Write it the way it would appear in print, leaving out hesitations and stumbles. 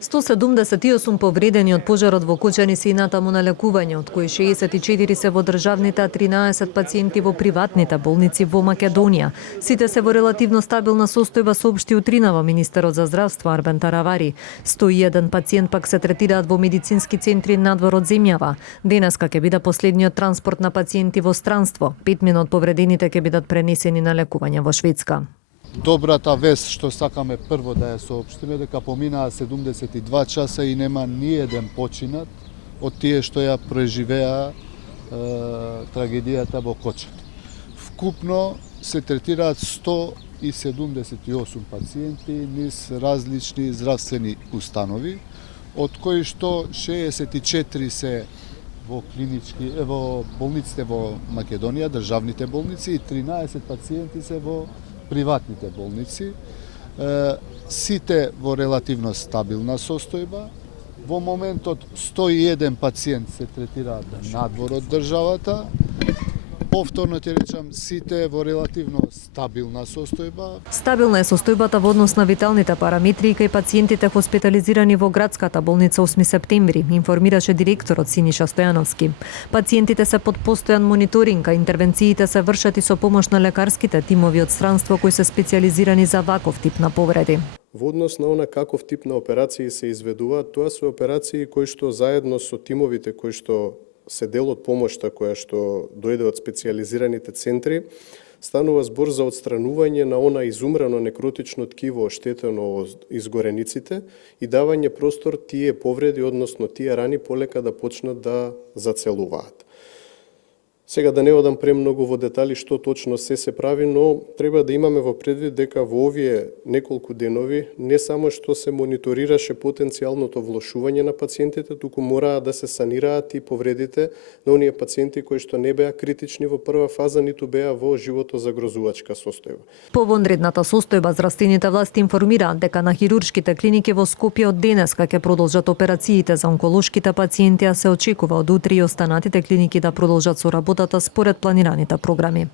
178 повредени од пожарот во Кочани се и натаму на лекување, од кои 64 се во државните, а 13 пациенти во приватните болници во Македонија. Сите се во релативно стабилна состојба, соопшти утринава министерот за здравство Арбен Таравари. 101 пациент пак се третираат во медицински центри надвор од земјава. Денеска ќе биде последниот транспорт на пациенти во странство. 5 од повредените ќе бидат пренесени на лекување во Шведска. Добрата вест што сакаме прво да ја соопштиме дека поминаа 72 часа и нема ни еден починат од тие што ја преживеа трагедијата во Кочани. Вкупно се третираат 178 пациенти низ различни здравствени установи, од кои што 64 се во болниците во Македонија, државните болници, и 13 пациенти се во приватните болници. Сите во релативно стабилна состојба. Во моментот 101 пациент се третираат надвор од државата. Повторно ќе речам, сите во релативно стабилна состојба. Стабилна е состојбата во однос на виталните параметри кај пациентите хоспитализирани во градската болница 8 септември, информираше директорот Синиша Стојановски. Пациентите се под постојан мониторинг, а интервенциите се вршат и со помош на лекарските тимови од странство кои се специализирани за ваков тип на повреди. Во однос на она каков тип на операции се изведуваат, тоа се операции кои што заедно со тимовите кои што се дел од помошта која што дојде од специализираните центри, станува збор за отстранување на она изумрано некротично ткиво оштетено од изгорениците и давање простор тие повреди, односно тие рани полека да почнат да зацелуваат. Сега да не одам премногу во детали што точно се прави, но треба да имаме во предвид дека во овие неколку денови не само што се мониторираше потенцијалното влошување на пациентите, туку мораа да се санираат и повредите на оние пациенти кои што не беа критични во прва фаза, ниту беа во животозагрозувачка состојба. По вонредната состојба, здравствените власти информираат дека на хируршките клиники во Скопје од денеска ќе продолжат операциите за онколошките пациенти, а се очекува од утре и останатите клиники да продолжат со работата според планираните програми.